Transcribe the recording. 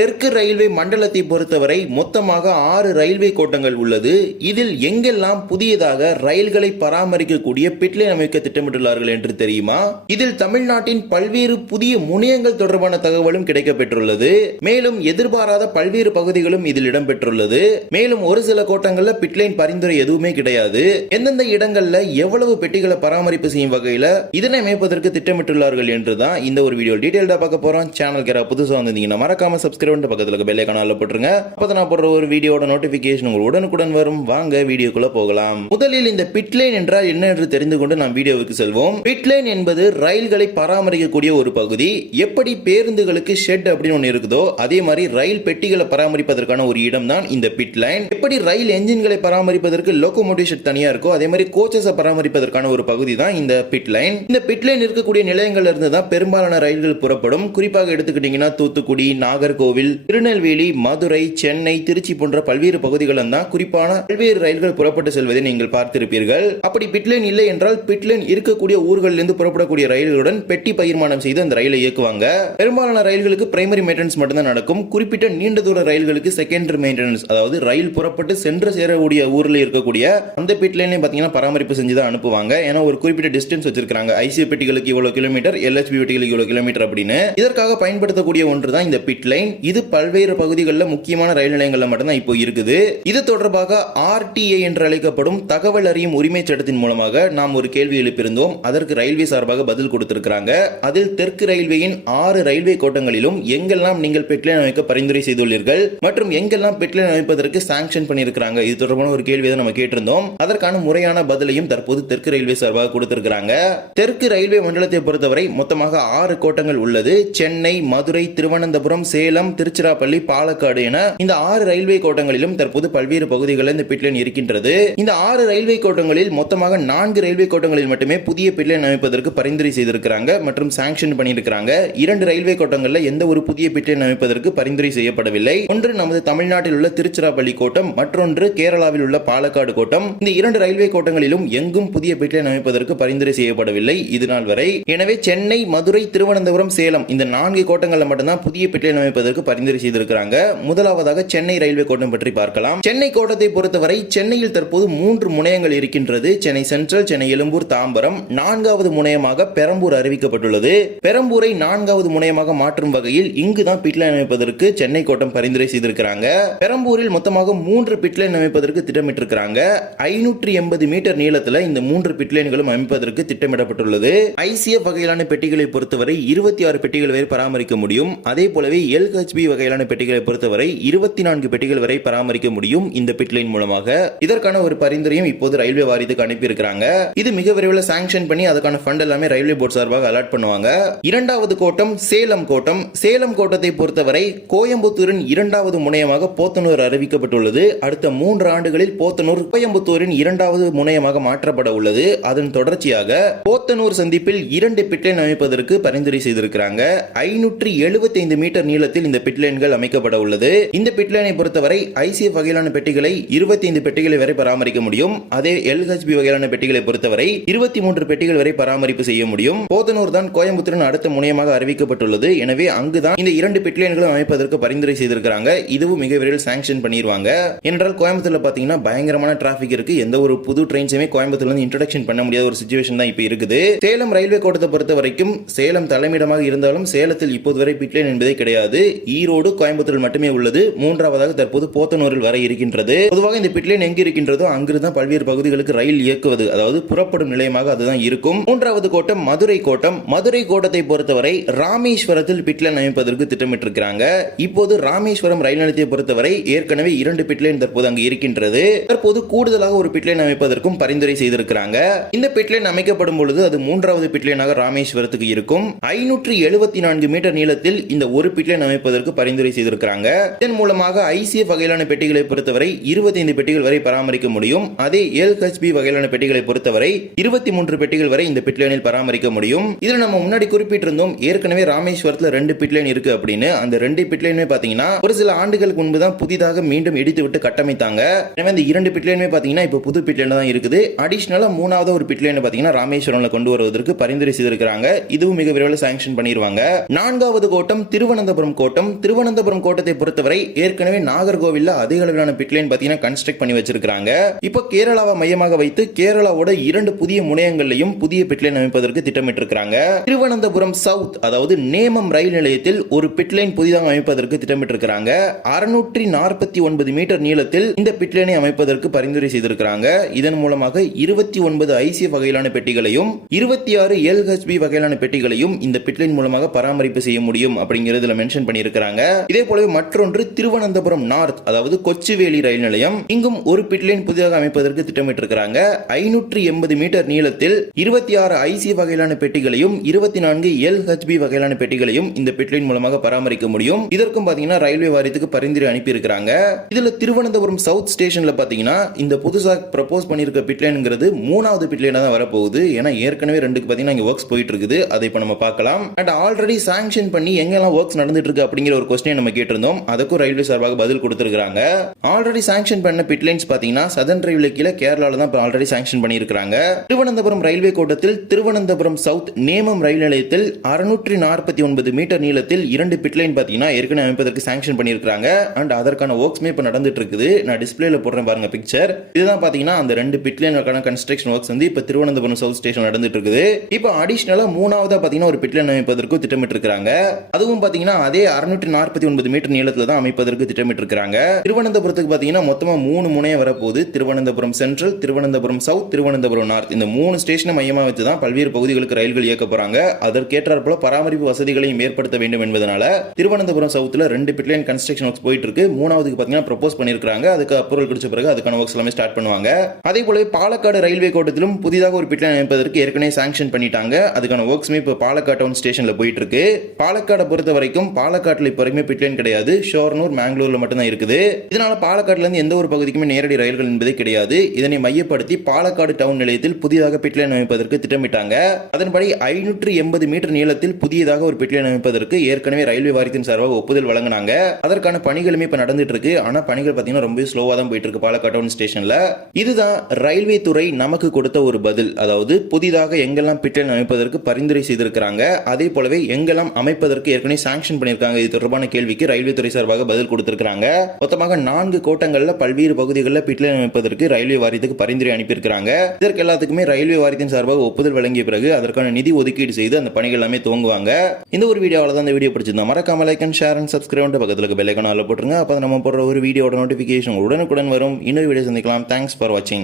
தெற்கு ரயில்வே மண்டலத்தை பொறுத்தவரை மொத்தமாக ஆறு ரயில்வே கோட்டங்கள் உள்ளது. இதில் எங்கெல்லாம் புதியதாக ரயில்களை பராமரிக்கக்கூடிய பிட்லைன் அமைக்க திட்டமிட்டுள்ளார்கள் என்று தெரியுமா? இதில் தமிழ்நாட்டின் பல்வேறு புதிய முனையங்கள் தொடர்பான தகவலும் கிடைக்கப்பெற்றுள்ளது. மேலும் எதிர்பாராத பல்வேறு பகுதிகளும் இதில் இடம்பெற்றுள்ளது. மேலும் ஒரு சில கோட்டங்கள்ல பிட்லைன் பரிந்துரை எதுவுமே கிடையாது. எந்தெந்த இடங்கள்ல எவ்வளவு பெட்டிகளை பராமரிப்பு செய்யும் வகையில இதனை அமைப்பதற்கு திட்டமிட்டுள்ளார்கள் என்றுதான் இந்த ஒரு வீடியோ டீடைல்டா பார்க்க போறோம். சேனல் கேரா புதுசாக வந்திருந்தீங்கன்னா மறக்காம சப்ஸ்கிரைப் பக்கத்துல இருக்க பெல்லை கனால போட்டுருங்க. அப்போ நான் போடுற ஒரு வீடியோட நோட்டிபிகேஷன் உங்களுக்கு உடனுக்குடன் வரும். வாங்க வீடியோக்குள்ள போகலாம். முதலில் இந்த பிட்லைன் என்றால் என்ன என்று தெரிந்து கொண்டு நாம் வீடியோவுக்கு செல்வோம். பிட்லைன் என்பது ரயில்களை பராமரிக்கக்கூடிய ஒரு பகுதி. எப்படி பேருந்துகளுக்கு ஷெட் அப்படின்னு ஒன்று இருக்குதோ அதே மாதிரி ரயில் பெட்டிகளை பராமரிப்பதற்கான ஒரு இடம் தான் இந்த பிட் லைன் எப்படி ரயில் என்ஜின்களை பராமரிப்பதற்கு லோகோமோட்டிவ் ஷெட் தனியா இருக்கோ அதே மாதிரி கோச்சஸை பராமரிப்பதற்கான ஒரு பகுதி தான் இந்த பிட் லைன் இந்த பிட் லைன் இருக்கக்கூடிய நிலையங்கள்ல இருந்து தான் பெரும்பாலான ரயில்கள் புறப்படும். குறிப்பாக எடுத்துக்கிட்டீங்கன்னா தூத்துக்குடி நாகர்கோவில் திருநெல்வேலி மதுரை சென்னை திருச்சி போன்ற பல்வேறு பகுதிகளும் தான் குறிப்பான பல்வேறு ரயில்கள் புறப்பட்டு செல்வதை நீங்கள் பார்த்திருப்பீர்கள். அப்படி பிட்லைன் இல்லை என்றால் பிட்லைன் இருக்கக்கூடிய ஊர்களில் இருந்து புறப்படக்கூடிய ரயில்களுடன் பெட்டி பகிர்மானம் செய்து அந்த ரயிலை இயக்குவாங்க. பெரும்பாலான ரயில்களுக்கு பிரைமரி மெயின்டெனன்ஸ் மட்டும்தான் நடக்கும். குறிப்பிட்ட நீண்ட தூர ரயில்களுக்கு செகண்டரி மெயின்டெனன்ஸ் அதாவது ரயில் புறப்பட்டு சென்று சேரக்கூடிய ஊரில் இருக்கக்கூடிய அந்த பிட்லைனையும் பார்த்தீங்கன்னா பராமரிப்பு செஞ்சு தான் அனுப்புவாங்க. ஏன்னா ஒரு குறிப்பிட்ட டிஸ்டன்ஸ் வச்சிருக்காங்க ஐசியூ பெட்டிகளுக்கு இவ்வளவு கிலோமீட்டர் எல்ஹெச்பி பெட்டிகளுக்கு இவ்வளவு கிலோமீட்டர் அப்படின்னு. இதற்காக பயன்படுத்தக்கூடிய ஒன்று தான் இந்த பிட் லைன் இது பல்வேறு பகுதிகளில் முக்கியமான ரயில் நிலையங்களில் மட்டும்தான் இப்போ இருக்குது. இது தொடர்பாக ஆர்டிஏ என்று அழைக்கப்படும் தகவல் அறியும் உரிமை சட்டத்தின் மூலமாக நாம் ஒரு கேள்வி எழுப்பியிருந்தோம். அதற்கு ரயில்வே சார்பாக பதில் கொடுத்திருக்கிறாங்க. அதில் தெற்கு ரயில்வேயின் ஆறு ரயில்வே கோட்டங்களிலும் எங்கெல்லாம் நீங்கள் பெட்லைன் அமைக்க பரிந்துரை செய்துள்ளீர்கள் மற்றும் எங்கெல்லாம் பெட்லைன் அமைப்பதற்கு சாங்ஷன் பண்ணியிருக்கிறாங்க? இது தொடர்பான ஒரு கேள்வியை தான் நம்ம கேட்டிருந்தோம். அதற்கான முறையான பதிலையும் தற்போது தெற்கு ரயில்வே சார்பாக கொடுத்திருக்கிறாங்க. தெற்கு ரயில்வே மண்டலத்தை பொறுத்தவரை மொத்தமாக ஆறு கோட்டங்கள் உள்ளது. சென்னை மதுரை திருவனந்தபுரம் சேலம் திருச்சிராப்பள்ளி பாலக்காடு என இந்த ஆறு ரயில்வே கோட்டங்களிலும் தற்போது பல்வேறு பகுதிகளில் இந்த பிட்லைன் இருக்கின்றது. இந்த ஆறு ரயில்வே கோட்டங்களில் மொத்தமாக நான்கு ரயில்வே கோட்டங்களில் மட்டுமே புதிய பிட்லைன் அமைப்பதற்கு பரிந்துரை செய்திருக்கிறாங்க மற்றும் சாங்ஷன் பண்ணியிருக்கிறாங்க. இரண்டு ரயில்வே கோட்டங்களில் எந்த ஒரு புதிய பிட்லைன் அமைப்பதற்கு பரிந்துரை செய்யப்படவில்லை. ஒன்று நமது தமிழ்நாட்டில் உள்ள திருச்சிராப்பள்ளி கோட்டம் மற்றொன்று கேரளாவில் உள்ள பாலக்காடு கோட்டம். இந்த இரண்டு ரயில்வே கோட்டங்களிலும் எங்கும் புதிய பிட்லைன் அமைப்பதற்கு பரிந்துரை செய்யப்படவில்லை இது நாள் வரை. எனவே சென்னை மதுரை திருவனந்தபுரம் சேலம் இந்த நான்கு கோட்டங்களில் மட்டும்தான் புதிய பிட்லைன் அமைப்பதற்கு பரிந்துரை செய்திருக்கிறாங்க. முதலாவதாக சென்னை ரயில்வே கோட்டம் பற்றி பார்க்கலாம். சென்னை கோட்டத்தை பொறுத்தவரை சென்னையில் தற்போது மூன்று முனையங்கள் இருக்கின்றது. சென்னை சென்ட்ரல் சென்னை எழும்பூர் தாம்பரம். நான்காவது முனையமாக பெரம்பூர் அறிவிக்கப்பட்டுள்ளது. பெரம்பூரை நான்காவது முனையமாக மாற்றும் வகையில் இங்குதான் பிட்லைன் அமைப்பதற்கு சென்னை கோட்டம் பரிந்துரை செய்திருக்கிறாங்க. பெரம்பூரில் மொத்தமாக மூன்று பிட்லைன் அமைப்பதற்கு திட்டமிட்டிருக்கிறாங்க. ஐநூற்றி எண்பது மீட்டர் நீளத்தில் இந்த மூன்று பிட்லைன்களும் அமைப்பதற்கு திட்டமிடப்பட்டுள்ளது. ஐசிஎஃப் வகையிலான பெட்டிகளை பொறுத்தவரை இருபத்தி ஆறு பெட்டிகள் வரை பராமரிக்க முடியும். அதே போலவே எல்ஹெச் யூஎஸ்பி வகையிலான பெட்டிகளை பொறுத்தவரை இருபத்தி நான்கு பெட்டிகள் வரை பராமரிக்க முடியும் இந்த பிட்லைன் மூலமாக. இதற்கான ஒரு பரிந்துரையும் இப்போது ரயில்வே வாரியத்துக்கு அனுப்பியிருக்கிறாங்க. இது மிக விரைவில் சாங்ஷன் பண்ணி அதுக்கான ஃபண்ட் எல்லாமே ரயில்வே போர்ட் சார்பாக அலாட் பண்ணுவாங்க. இரண்டாவது கோட்டம் சேலம் கோட்டம். சேலம் கோட்டத்தை பொறுத்தவரை கோயம்புத்தூரின் இரண்டாவது முனையமாக போத்தனூர் அறிவிக்கப்பட்டுள்ளது. அடுத்த மூன்று ஆண்டுகளில் போத்தனூர் கோயம்புத்தூரின் இரண்டாவது முனையமாக மாற்றப்பட உள்ளது. அதன் தொடர்ச்சியாக போத்தனூர் சந்திப்பில் இரண்டு பிட்லைன் அமைப்பதற்கு பரிந்துரை செய்திருக்கிறாங்க. ஐநூற்றி எழுபத்தி ஐந்து மீட்டர் நீளத்தில் இந்த பிட்லைன்கள் அமைக்கப்பட உள்ளது. இந்த பிட்லைனை பொறுத்தவரை ஐசிஎஃப் வகையிலான பெட்டிகளை இருபத்தி ஐந்து பெட்டிகளை வரை பராமரிக்க முடியும். அதே எல்ஹெச்பி வகையிலான பெட்டிகளை பொறுத்தவரை இருபத்தி மூன்று பெட்டிகள் வரை பராமரிப்பு செய்ய முடியும். போத்தனூர் தான் கோயம்புத்தூரின் அடுத்த முனையமாக அறிவிக்கப்பட்டுள்ளது. எனவே அங்குதான் இந்த இரண்டு பிட்லைன்களும் அமைப்பதற்கு பரிந்துரை செய்திருக்கிறாங்க. இதுவும் மிக விரைவில் சாங்ஷன் பண்ணிடுவாங்க. என்றால் கோயம்புத்தூர்ல பாத்தீங்கன்னா பயங்கரமான டிராபிக் இருக்கு. எந்த ஒரு புது ட்ரெயின்ஸுமே கோயம்புத்தூர்ல இருந்து இன்ட்ரடக்ஷன் பண்ண முடியாத ஒரு சுச்சுவேஷன் தான் இப்போ இருக்குது. சேலம் ரயில்வே கோட்டத்தை பொறுத்த வரைக்கும் சேலம் தலைமையிடமாக இருந்தாலும் சேலத்தில் இப்போது வரை பிட்லைன் என்பதே கிடையாது. ஈரோடு கோயம்புத்தூரில் மட்டுமே உள்ளது. மூன்றாவதாக தற்போது போத்தனூரில் வர இருக்கின்றது. பொதுவாக இந்த பிட்லைன் எங்கு இருக்கின்றதோ அங்கிருந்து தான் பல்வேறு பகுதிகளுக்கு ரயில் இயக்குவது அதாவது புறப்படும் நிலையமாக அதுதான் இருக்கும். மூன்றாவது கோட்டம் மதுரை கோட்டம். மதுரை கோட்டத்தை பொறுத்தவரை ராமேஸ்வரத்தில் பிட்லைன் அமைப்பதற்கு திட்டமிட்டிருக்கிறாங்க. இப்போது ராமேஸ்வரம் ரயில் நிலையத்தை பொறுத்தவரை ஏற்கனவே இரண்டு பிட்லைன் தற்போது அங்கு இருக்கின்றது. தற்போது கூடுதலாக ஒரு பிட்லைன் அமைப்பதற்கும் பரிந்துரை செய்திருக்கிறாங்க. இந்த பிட்லைன் அமைக்கப்படும் பொழுது அது மூன்றாவது பிட்லைனாக ராமேஸ்வரத்துக்கு இருக்கும். ஐநூற்றி எழுபத்தி நான்கு மீட்டர் நீளத்தில் இந்த ஒரு பிட்லைன் அமைப்பது அமைப்பதற்கு பரிந்துரை செய்திருக்கிறாங்க. இதன் மூலமாக ஐசிஎஃப் வகையிலான பெட்டிகளை பொறுத்தவரை இருபத்தைந்து பெட்டிகள் வரை பராமரிக்க முடியும். அதே எல்ஹெச்பி வகையிலான பெட்டிகளை பொறுத்தவரை இருபத்தி மூன்று பெட்டிகள் வரை இந்த பிட்லைனில் பராமரிக்க முடியும். இதுல நம்ம முன்னாடி குறிப்பிட்டிருந்தோம் ஏற்கனவே ராமேஸ்வரத்துல ரெண்டு பிட்லைன் இருக்கு அப்படின்னு. அந்த ரெண்டு பிட்லைனுமே பாத்தீங்கன்னா ஒரு சில ஆண்டுகளுக்கு முன்பு தான் புதிதாக மீண்டும் இடித்து விட்டு கட்டமைத்தாங்க. எனவே இந்த இரண்டு பிட்லைனுமே பாத்தீங்கன்னா இப்போ புது பிட்லைன் தான் இருக்குது. அடிஷனலா மூணாவது ஒரு பிட்லைன் பாத்தீங்கன்னா ராமேஸ்வரம்ல கொண்டு வருவதற்கு பரிந்துரை செய்திருக்கிறாங்க. இதுவும் மிக விரைவில் சாங்ஷன் பண்ணிடுவாங்க நான்காவது கோட்டம் திருவனந்தபுரம் கோட்டம். கோட்டம் திருவனந்தபுரம் கோட்டத்தை பொறுத்தவரை ஏற்கனவே நாகர்கோவில்ல அதிக அளவிலான பிட்லைன் பார்த்தீங்கன்னா கன்ஸ்ட்ரக்ட் பண்ணி வச்சிருக்காங்க இப்போ கேரளாவை மையமாக வைத்து கேரளாவோட இரண்டு புதிய முனையங்களையும் புதிய பிட்லைன் அமைப்பதற்கு திட்டமிட்டிருக்கிறாங்க. திருவனந்தபுரம் சவுத் அதாவது நேமம் ரயில் நிலையத்தில் ஒரு பிட்லைன் புதிதாக அமைப்பதற்கு திட்டமிட்டிருக்கிறாங்க. அறுநூற்றி நாற்பத்தி ஒன்பது மீட்டர் நீளத்தில் இந்த பிட்லைனை அமைப்பதற்கு பரிந்துரை செய்திருக்கிறாங்க. இதன் மூலமாக இருபத்தி ஒன்பது ஐசி வகையிலான பெட்டிகளையும் இருபத்தி ஆறு எல்ஹெச்பி வகையிலான பெட்டிகளையும் இந்த பிட்லைன் மூலமாக பராமரிப்பு செய்ய முடியும் அப்படிங்கறதுல மென்ஷன் இருக்கிறாங்க இதே போலவே மற்றொன்று திருவனந்தபுரம் நார்த் அதாவது கொச்சுவேலி ரயில் நிலையம். இங்கும் ஒரு பிட்லைன் புதிதாக அமைப்பதற்கு திட்டமிட்டிருக்கிறாங்க. ஐநூற்றி எண்பது மீட்டர் நீளத்தில் இருபத்தி ஆறு ஐசி வகையிலான பெட்டிகளையும் இருபத்தி நான்கு எல்ஹெச்பி வகையிலான பெட்டிகளையும் இந்த பிட்லைன் மூலமாக பராமரிக்க முடியும். இதற்கும் பாத்தீங்கன்னா ரயில்வே வாரியத்துக்கு பரிந்துரை அனுப்பியிருக்கிறாங்க. இதுல திருவனந்தபுரம் சவுத் ஸ்டேஷன்ல பாத்தீங்கன்னா இந்த புதுசாக ப்ரப்போஸ் பண்ணியிருக்க பிட்லைன்ங்கிறது மூணாவது பிட்லைனா தான் வரப்போகுது. ஏன்னா ஏற்கனவே ரெண்டுக்கு பாத்தீங்கன்னா இங்க ஒர்க்ஸ் போயிட்டு இருக்குது. அதை இப்ப நம்ம பார்க்கலாம். அண்ட் ஆல்ரெடி சாங்ஷன் பண்ணி எங்கெல்லாம் ஒர்க்ஸ் நடந்துட்டு இருக்கு அப்படிங்கிற அப்படிங்கிற ஒரு கொஸ்டின் நம்ம கேட்டிருந்தோம். அதுக்கும் ரயில்வே சார்பாக பதில் கொடுத்துருக்காங்க ஆல்ரெடி சாங்ஷன் பண்ண பிட்லைன்ஸ் பார்த்தீங்கன்னா சதன் ரயில்வே கீழே கேரளாவில் தான் இப்போ ஆல்ரெடி சாங்ஷன் பண்ணியிருக்காங்க திருவனந்தபுரம் ரயில்வே கோட்டத்தில் திருவனந்தபுரம் சவுத் நேமம் ரயில் நிலையத்தில் அறுநூற்றி நாற்பத்தி ஒன்பது மீட்டர் நீளத்தில் இரண்டு பிட்லைன் பார்த்தீங்கன்னா ஏற்கனவே அமைப்பதற்கு சாங்ஷன் பண்ணியிருக்காங்க அண்ட் அதற்கான ஒர்க்ஸ்மே இப்போ நடந்துட்டு இருக்குது நான் டிஸ்பிளேல போடுறேன் பாருங்க பிக்சர் இதுதான் பார்த்தீங்கன்னா அந்த ரெண்டு பிட்லைனுக்கான கன்ஸ்ட்ரக்ஷன் ஒர்க்ஸ் வந்து இப்போ திருவனந்தபுரம் சவுத் ஸ்டேஷன் நடந்துட்டு இருக்குது இப்போ அடிஷனலா மூணாவதாக பார்த்தீங்கன்னா ஒரு பிட்லைன் திட்டமிட்டு இருக்காங்க அதுவும் பார்த்தீங்கன்னா அதே அறுநூற்றி நாற்பத்தி ஒன்பது மீட்டர் நீளத்தில் தான் அமைப்பதற்கு திட்டமிட்டிருக்கிறாங்க. திருவனந்தபுரத்துக்கு பார்த்தீங்கன்னா மொத்தமாக மூணு முனையம் வரப்போகுது. Thiruvananthapuram Central Thiruvananthapuram South Thiruvananthapuram North இந்த மூணு ஸ்டேஷனை மையமாக வச்சு தான் பல்வேறு பகுதிகளுக்கு ரயில்கள் இயக்க போகிறாங்க அதற்கேற்றாற் போல பராமரிப்பு வசதிகளையும் ஏற்படுத்த வேண்டும் என்பதனால திருவனந்தபுரம் சவுத்தில் ரெண்டு பிட்லைன் கன்ஸ்ட்ரக்ஷன் ஒர்க்ஸ் போயிட்டு இருக்கு மூணாவதுக்கு பார்த்தீங்கன்னா ப்ரப்போஸ் பண்ணியிருக்காங்க அதுக்கு அப்ரூவல் கிடைச்ச பிறகு அதுக்கான ஒர்க்ஸ் எல்லாமே ஸ்டார்ட் பண்ணுவாங்க. அதே போல பாலக்காடு ரயில்வே கோட்டத்திலும் புதிதாக ஒரு பிட்லைன் அமைப்பதற்கு ஏற்கனவே சாங்ஷன் பண்ணிட்டாங்க. அதுக்கான ஒர்க்ஸ்மே இப்போ பாலக்காடு டவுன் ஸ்டேஷனில் போயிட்டு இருக்கு பாலக்காடை பொறுத்த வரைக்கும் பாலக்காட்டில் இப்போ பிட் லைன் கிடையாது. ஷோர்னூர் மேங்களூரில் மட்டும்தான் இருக்குது. இதனால் பாலக்காட்டிலேருந்து எந்த ஒரு பகுதிக்குமே நேரடி ரயில்கள் என்பதே கிடையாது. இதனை மையப்படுத்தி பாலக்காடு டவுன் நிலையத்தில் புதிதாக பிட்லைன் அமைப்பதற்கு திட்டமிட்டாங்க. அதன்படி ஐநூற்று எண்பது மீட்டர் நீளத்தில் புதியதாக ஒரு பிட்லைன் அமைப்பதற்கு ஏற்கனவே ரயில்வே வாரியத்தின் சார்பாக ஒப்புதல் வழங்கினாங்க. அதற்கான பணிகளுமே இப்ப நடந்துட்டு இருக்கு ஆனா பணிகள் பாத்தீங்கன்னா ரொம்ப ஸ்லோவாக தான் போயிட்டு இருக்கு பாலக்காடு டவுன் ஸ்டேஷன்ல இதுதான் ரயில்வே துறை நமக்கு கொடுத்த ஒரு பதில். அதாவது புதிதாக எங்கெல்லாம் பிட்லைன் அமைப்பதற்கு பரிந்துரை செய்திருக்கிறாங்க அதே போலவே எங்கெல்லாம் அமைப்பதற்கு ஏற்கனவே சாங்ஷன் பண்ணியிருக்காங்க இது தொடர்பான கேள்விக்கு ரயில்வே துறை சார்பாக பதில் கொடுத்திருக்கிறாங்க. மொத்தமாக நான்கு கோட்டங்கள்ல பல்வேறு பகுதிகளில் பிட்லைன் அமைப்பதற்கு ரயில்வே வாரியத்துக்கு பரிந்துரை அனுப்பியிருக்கிறாங்க. இதற்கு எல்லாத்துக்குமே ரயில்வே வாரியத்தின் சார்பாக ஒப்புதல் வழங்கிய பிறகு அதற்கான நிதி ஒதுக்கீடு செய்து அந்த பணிகள் எல்லாமே துவங்குவாங்க. இந்த ஒரு வீடியோவில் தான் இந்த வீடியோ பிடிச்சிருந்தா மறக்காம like and share and subscribe பக்கத்தில் இருக்க பெல் போட்டுருங்க. அப்போ நம்ம போடுற ஒரு வீடியோட நோட்டிஃபிகேஷன் உடனுக்குடன் வரும். இன்னொரு வீடியோ சந்திக்கலாம். தேங்க்ஸ் ஃபார் வாட்சிங்